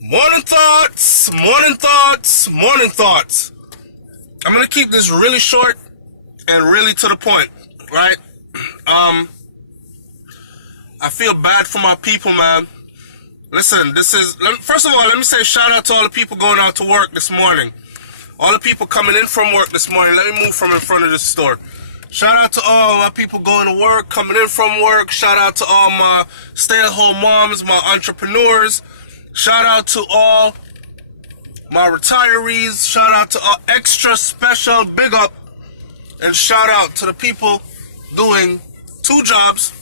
Morning thoughts, morning thoughts, morning thoughts. I'm gonna keep this really short and really to the point, right? I feel bad for my people, man. Listen, first of all, let me say shout out to all the people going out to work this morning. All the people coming in from work this morning. Let me move from in front of the store. Shout out to all my people going to work, coming in from work. Shout out to all my stay-at-home moms, my entrepreneurs. Shout out to all my retirees. Shout out to all extra special big up. And shout out to the people doing 2 jobs.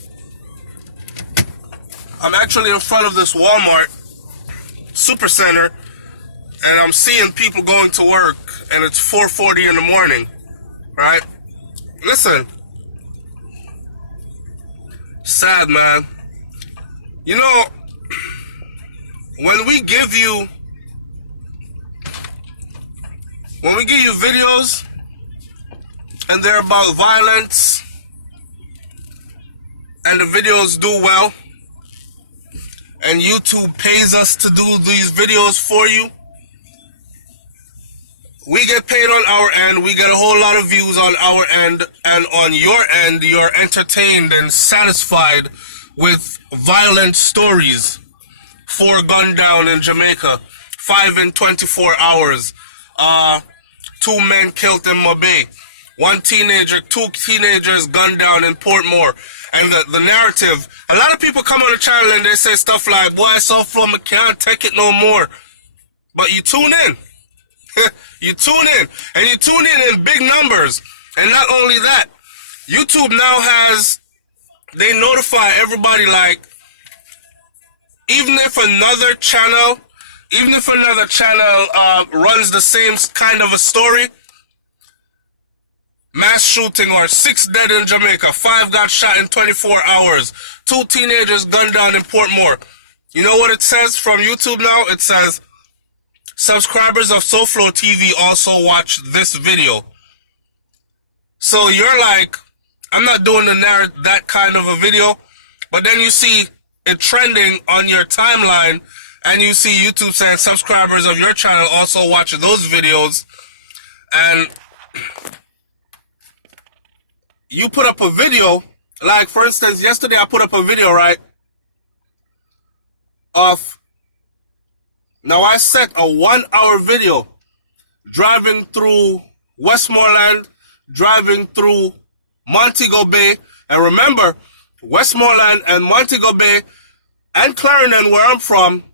I'm actually in front of this Walmart Supercenter, and I'm seeing people going to work, and it's 4:40 in the morning, right? Listen, sad, man. You know, when we give you videos and they're about violence and the videos do well and YouTube pays us to do these videos for you, we get paid on our end, we get a whole lot of views on our end, and on your end you're entertained and satisfied with violent stories. 4 gunned down in Jamaica, 5 in 24 hours, 2 men killed in Mobay, 2 teenagers gunned down in Portmore. And the narrative, a lot of people come on the channel and they say stuff like, boy, SouFLo, can't take it no more. But you tune in. You tune in. And you tune in big numbers. And not only that, YouTube now they notify everybody, like, even if another channel runs the same kind of a story, mass shooting or 6 dead in Jamaica, 5 got shot in 24 hours, 2 teenagers gunned down in Portmore. You know what it says from YouTube now? It says, subscribers of SouFLoTV also watch this video. So you're like, I'm not doing that kind of a video, but then you see it trending on your timeline, and you see YouTube saying subscribers of your channel also watch those videos, and you put up a video, like for instance, yesterday I put up a video, right, now I set a 1-hour video driving through Westmoreland, driving through Montego Bay, and remember, Westmoreland and Montego Bay and Clarendon, where I'm from,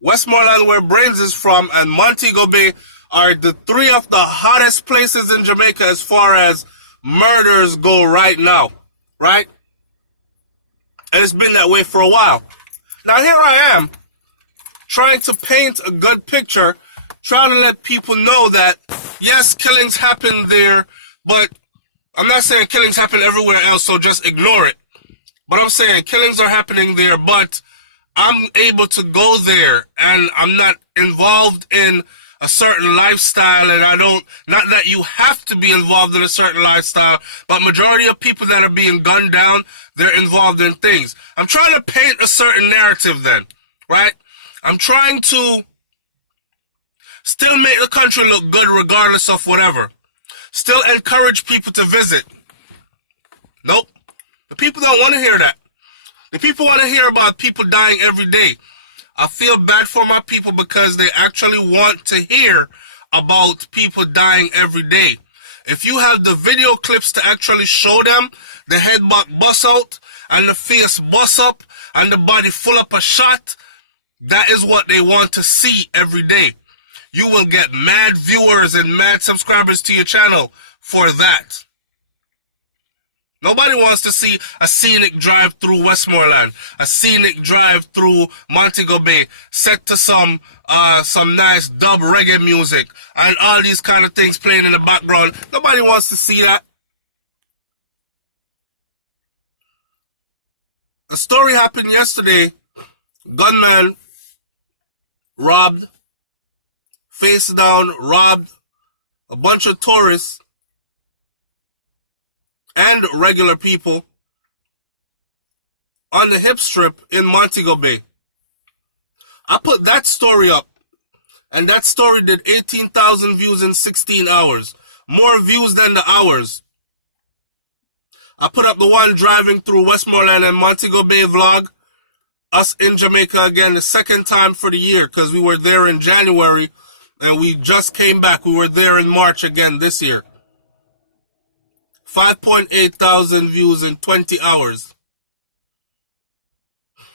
Westmoreland, where Brains is from, and Montego Bay are the 3 of the hottest places in Jamaica as far as murders go right now, right? And it's been that way for a while. Now here I am, trying to paint a good picture, trying to let people know that, yes, killings happen there, but I'm not saying killings happen everywhere else, so just ignore it. But I'm saying killings are happening there, but I'm able to go there, and I'm not involved in a certain lifestyle, and not that you have to be involved in a certain lifestyle, but majority of people that are being gunned down, they're involved in things. I'm trying to paint a certain narrative then, right? I'm trying to still make the country look good regardless of whatever. Still encourage people to visit. Nope. The people don't want to hear that. The people want to hear about people dying every day. I feel bad for my people because they actually want to hear about people dying every day. If you have the video clips to actually show them the head bust out and the face bust up and the body full up a shot, that is what they want to see every day. You will get mad viewers and mad subscribers to your channel for that. Nobody wants to see a scenic drive through Westmoreland, a scenic drive through Montego Bay, set to some nice dub reggae music, and all these kind of things playing in the background. Nobody wants to see that. A story happened yesterday. Gunman robbed, face down, robbed a bunch of tourists and regular people on the hip strip in Montego Bay. I put that story up, and that story did 18,000 views in 16 hours. More views than the hours. I put up the one driving through Westmoreland and Montego Bay vlog. Us in Jamaica again, the second time for the year, because we were there in January and we just came back. We were there in March again this year. 5.8 thousand views in 20 hours.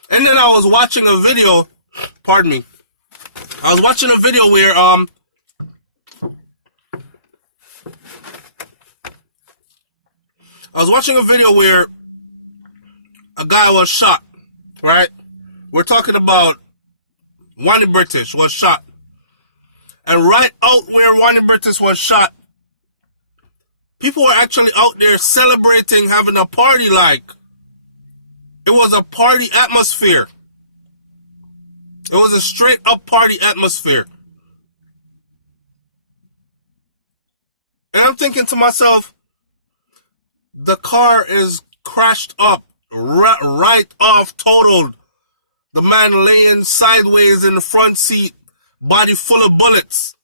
And then I was watching a video, pardon me. I was watching a video where a guy was shot, right? We're talking about Wani British was shot. And right out where Wani British was shot, people were actually out there celebrating, having a party like. It was a party atmosphere. It was a straight up party atmosphere. And I'm thinking to myself, the car is crashed up, right off, totaled. The man laying sideways in the front seat, body full of bullets.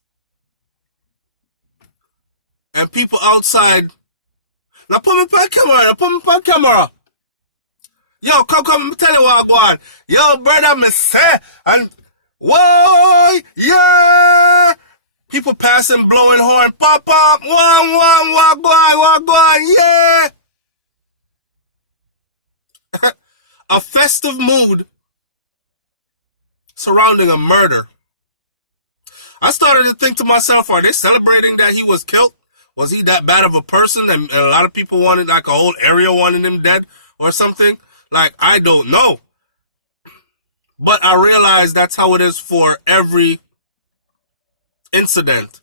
And people outside. Now put me on camera. Yo, come, let me tell you what I'm going. Yo, brother, me say, and whoa, yeah. People passing, blowing horn, pop, what going, yeah. A festive mood surrounding a murder. I started to think to myself, are they celebrating that he was killed? Was he that bad of a person? And a lot of people wanted, like a whole area wanted him dead or something? Like, I don't know. But I realize that's how it is for every incident.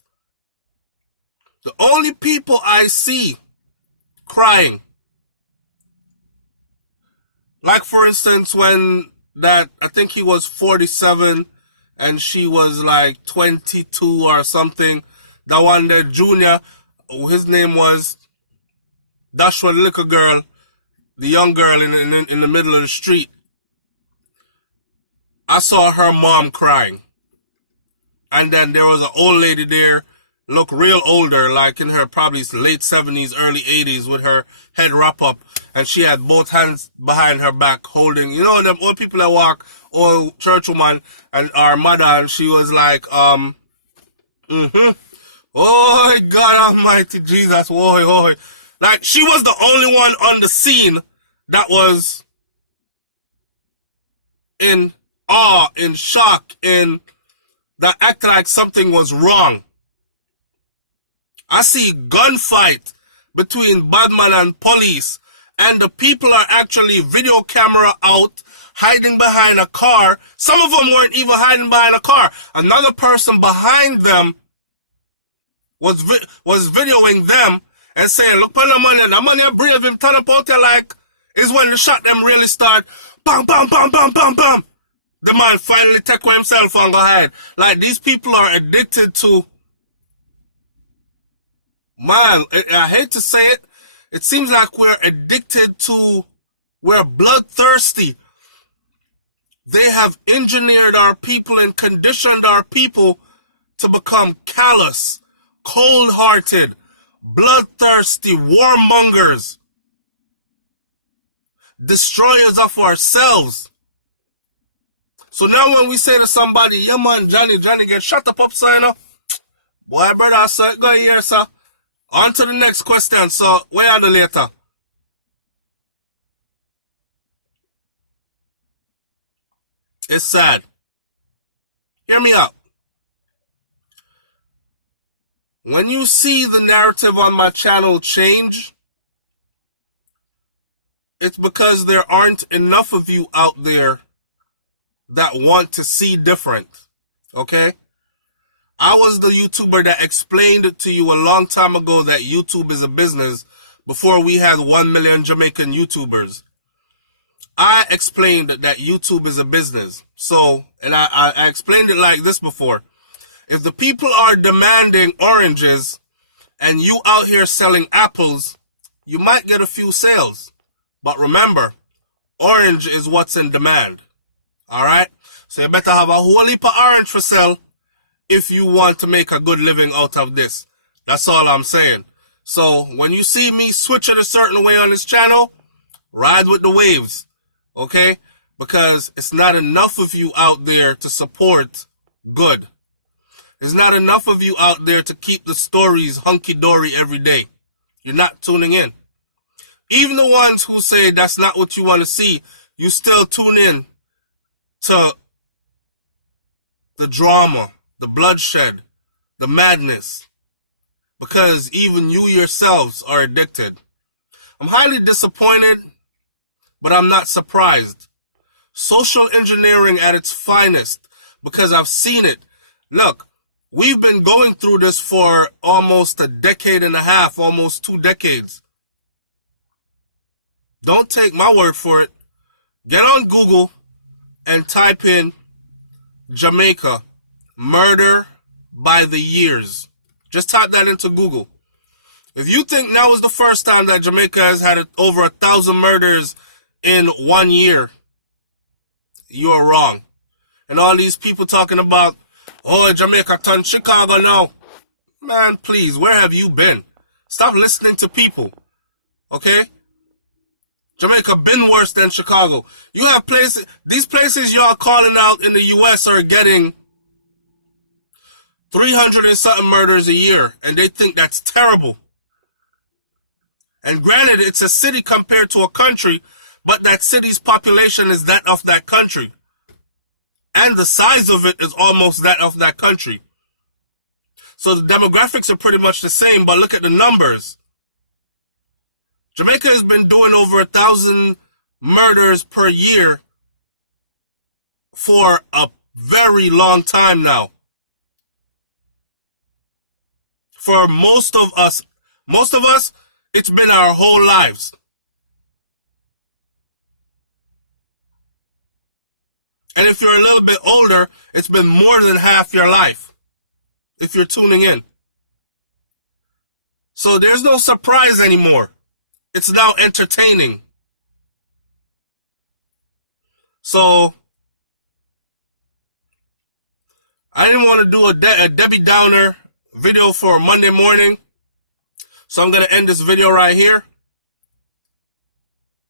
The only people I see crying, like for instance when that, I think he was 47 and she was like 22 or something, that one there, Junior, his name was, that's what little girl, the young girl in the middle of the street. I saw her mom crying. And then there was an old lady there, looked real older, like in her probably late 70s, early 80s, with her head wrap up. And she had both hands behind her back holding, you know, them old people that walk, old church woman, and our mother, and she was like, oh, God almighty, Jesus, oh. Like, she was the only one on the scene that was in awe, in shock, that acted like something was wrong. I see gunfight between Badman and police, and the people are actually video camera out, hiding behind a car. Some of them weren't even hiding behind a car. Another person behind them was videoing them and saying, look on the money brave him, turn up out there like, is when the shot them really start, bam, bam, bam, bam, bam, bam. The man finally take with himself and go ahead. Like, these people are addicted to, man, I hate to say it, it seems like we're addicted to, we're bloodthirsty. They have engineered our people and conditioned our people to become callous, cold-hearted, bloodthirsty, warmongers, destroyers of ourselves. So now when we say to somebody, yeah man, Johnny, get shut up, sir, you know? Boy, brother, sir, go here, sir. On to the next question, so where are the later? It's sad. Hear me out. When you see the narrative on my channel change, it's because there aren't enough of you out there that want to see different. Okay? I was the YouTuber that explained to you a long time ago that YouTube is a business before we had 1 million Jamaican YouTubers. I explained that YouTube is a business. So, and I explained it like this before. If the people are demanding oranges and you out here selling apples, you might get a few sales. But remember, orange is what's in demand. All right? So you better have a whole heap of orange for sale if you want to make a good living out of this. That's all I'm saying. So when you see me switch it a certain way on this channel, ride with the waves, okay? Because it's not enough of you out there to support good. There's not enough of you out there to keep the stories hunky-dory every day. You're not tuning in. Even the ones who say that's not what you want to see, you still tune in to the drama, the bloodshed, the madness. Because even you yourselves are addicted. I'm highly disappointed, but I'm not surprised. Social engineering at its finest, because I've seen it. Look, we've been going through this for almost a decade and a half, almost 2 decades. Don't take my word for it. Get on Google and type in Jamaica, murder by the years. Just type that into Google. If you think now is the first time that Jamaica has had over 1,000 murders in 1 year, you are wrong. And all these people talking about, oh, Jamaica turned Chicago now. Man, please, where have you been? Stop listening to people. Okay? Jamaica been worse than Chicago. You have places, these places y'all calling out in the U.S. are getting 300 and something murders a year, and they think that's terrible. And granted, it's a city compared to a country, but that city's population is that of that country. And the size of it is almost that of that country. So the demographics are pretty much the same, but look at the numbers. Jamaica has been doing over 1,000 murders per year for a very long time now. For most of us, it's been our whole lives. And if you're a little bit older, it's been more than half your life, if you're tuning in. So there's no surprise anymore. It's now entertaining. So I didn't want to do a Debbie Downer video for Monday morning. So I'm going to end this video right here.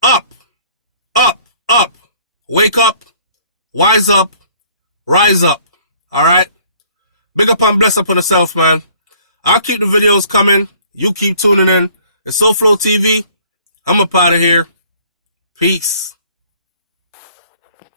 Up, up, up. Wake up, wise up, rise up. All right? Big up and bless up on yourself, man. I'll keep the videos coming. You keep tuning in. It's SouFLoTV. I'm up out of here. Peace.